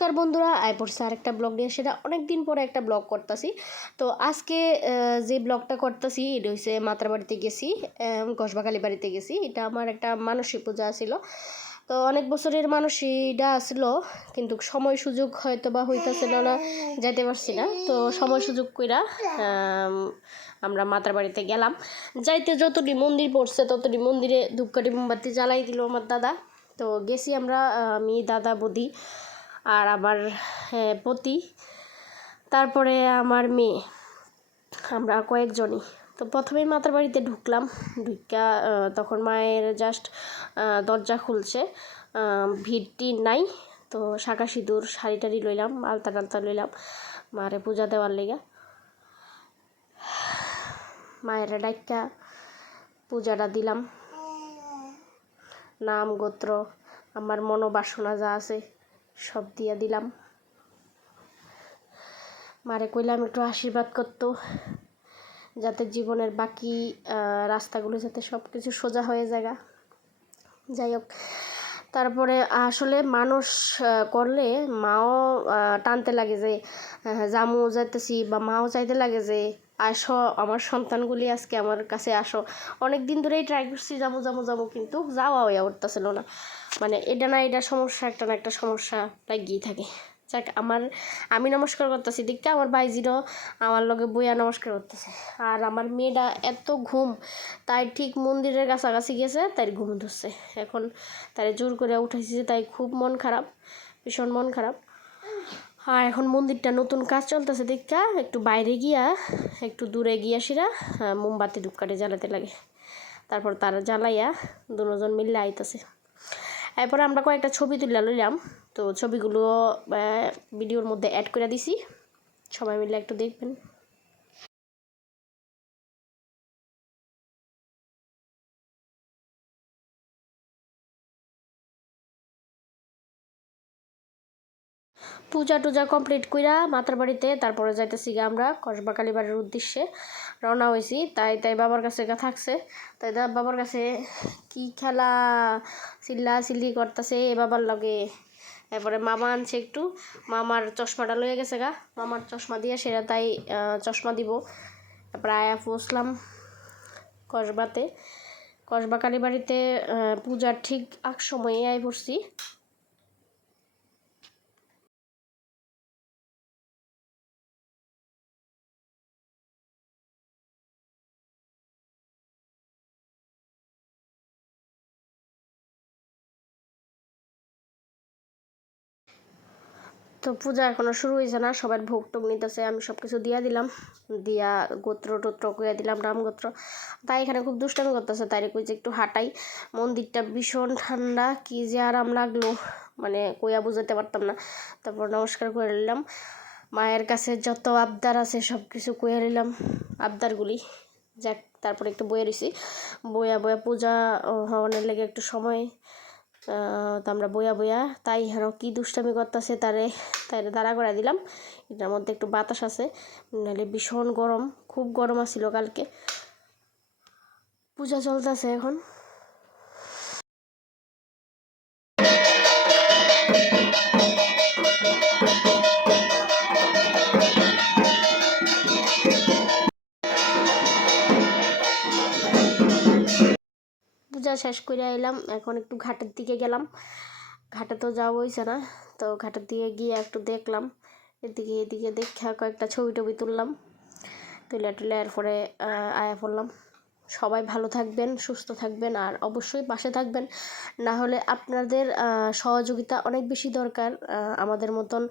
নমস্কার বন্ধুরা, পড়ছে আরেকটা ব্লগ নিয়ে। সেটা অনেক দিন পরে একটা ব্লগ করতেছি। তো আজকে যে ব্লগটা করতেছি এটা হচ্ছে মাত্রাবাড়িতে গেছি, কসবাখালী বাড়িতে গেছি। এটা আমার একটা মানসিক পূজা ছিল। তো অনেক বছরের মানসিকটা আসলো, কিন্তু সময় সুযোগ হয়তো বা হইতেছিল না, যাইতে পারছি না। তো সময় সুযোগ কইরা আমরা মাত্রাবাড়িতে গেলাম। যাইতে যতটি মন্দির পড়ছে ততটি মন্দিরে ধূপকাঠি মোমবাতি জ্বালাই দিল আমার দাদা। তো গেছি আমরা, আমি, দাদা, বৌদি আর আমার পতি, তারপরে আমার মেয়ে, আমরা কয়েকজনই। তো প্রথমেই মাতার বাড়িতে ঢুকলাম। ঢুকা তখন মায়ের জাস্ট দরজা খুলছে, ভিড়টি নাই। তো শাঁখা সিঁদুর শাড়ি টাড়ি লইলাম, আলতা টালতা লইলাম মারে পূজা দেওয়ার লেগা। মায়ের ডাইকা পূজাটা দিলাম, নাম গোত্র আমার মনোবাসনা যা আছে সব দিয়া দিলাম। মারে কইলাম একটু আশীর্বাদ করতো, যাতে জীবনের বাকি রাস্তাগুলো যাতে সব কিছু সোজা হয়ে যায়। যাই হোক, তারপরে আসলে মানুষ করলে মাও টানতে লাগে যে জামু যাইতেছি, বা মাও চাইতে লাগে যে আসো আমার সন্তানগুলি আজকে আমার কাছে আসো। অনেক দিন ধরেই ট্রাই করছি যাবো যাবো যাবো, কিন্তু যাওয়া হইয়া উঠতেছিল না। মানে এটা না এটা সমস্যা, একটা না একটা সমস্যা লাগিয়েই থাকে। যাক, আমি নমস্কার করতেছি দিকটা, আমার বাইজিরও আমার লগে বইয়া নমস্কার করতেছে। আর আমার মেয়েটা এত ঘুম, তাই ঠিক মন্দিরের কাছাকাছি গেছে, তাই ঘুম ধরছে। এখন তাই জোর করে উঠাইছি, তাই খুব মন খারাপ, ভীষণ মন খারাপ। আর এখন মন্দিরটা নতুন কাজ চলতেছে দেখা একটু বাইরে গিয়া, একটু দূরে গিয়া সেরা মোমবাতি ধূপকাঠি জ্বালাতে লাগে। তারপর তারা জ্বালাইয়া দুজন মিললে আইতেছে। এরপরে আমরা কয়েকটা ছবি তুলে লইলাম। তো ছবিগুলো ভিডিওর মধ্যে অ্যাড করে দিছি, সবাই মিলে একটু দেখবেন। পূজা টুজা কমপ্লিট কইরা মাতার বাড়িতে তারপরে যাইতেছি গিয়ে আমরা কসবাখালী বাড়ির উদ্দেশ্যে রওনা হয়েছি। তাই বাবার কাছে থাকছে, তাই বাবার কাছে কি খেলা চিল্লা চিল্লি করতেছে এ বাবার লগে। এরপরে মামা আনছে একটু, মামার চশমাটা লয়ে গেছে গা, মামার চশমা দিয়ে সেটা তাই চশমা দিব। তারপরে আয়া পৌঁছলাম কসবাখালী বাড়িতে। পূজার ঠিক আগ সময়ে আয় পড়ছি। তো পূজা এখনও শুরু হয়েছে না, সবার ভোগ টোগ নিতেছে। আমি সব কিছু দিয়া দিলাম, দিয়া গোত্র টোত্র কইয়া দিলাম, নাম গোত্র। তাই এখানে খুব দুষ্টামি করতেছে, তাই কই যে একটু হাঁটাই। মন্দিরটা ভীষণ ঠান্ডা, কি যে আরাম লাগলো, মানে কইয়া বুঝাতে পারতাম না। তারপর নমস্কার করে নিলাম, মায়ের কাছে যত আবদার আছে সব কিছু কইয়া নিলাম আবদারগুলি। যাক, তারপরে একটু বইয়া রয়েছি, বইয়া পূজা হওয়ানোর লেগে একটু সময়। তো আমরা বইয়া তাই হেন কী দুষ্টামি করতেছে তাই দাঁড়া করে দিলাম। এটার মধ্যে একটু বাতাস আছে, নাহলে ভীষণ গরম, খুব গরম আসছিল কালকে। পূজা চলতেছে এখন। পূজা শেষ করে এলাম, এখন একটু ঘাটের দিকে গেলাম। ঘাটে তো যাওয়া হয়েছে না, তো ঘাটের দিকে গিয়ে একটু দেখলাম, এদিকে দেখে কয়েকটা ছবি টবি তুললাম। তুলে এরপরে আয়া পড়লাম। সবাই ভালো থাকবেন, সুস্থ থাকবেন, আর অবশ্যই পাশে থাকবেন। না হলে আপনাদের সহযোগিতা অনেক বেশি দরকার। আমাদের মতন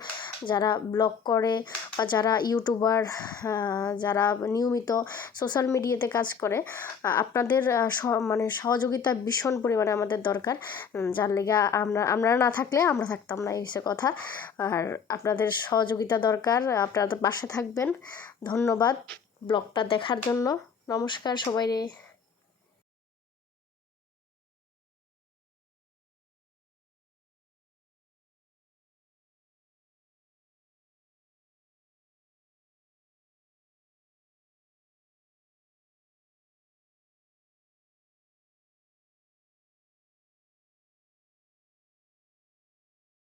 যারা ব্লগ করে বা যারা ইউটিউবার, যারা নিয়মিত সোশ্যাল মিডিয়াতে কাজ করে, আপনাদের মানে সহযোগিতা ভীষণ পরিমাণে আমাদের দরকার। যার লেগে আমরা না থাকলে আমরা থাকতাম না, এই হচ্ছে কথা। আর আপনাদের সহযোগিতা দরকার, আপনারা তো পাশে থাকবেন। ধন্যবাদ ব্লগটা দেখার জন্য। নমস্কার সবাইরে।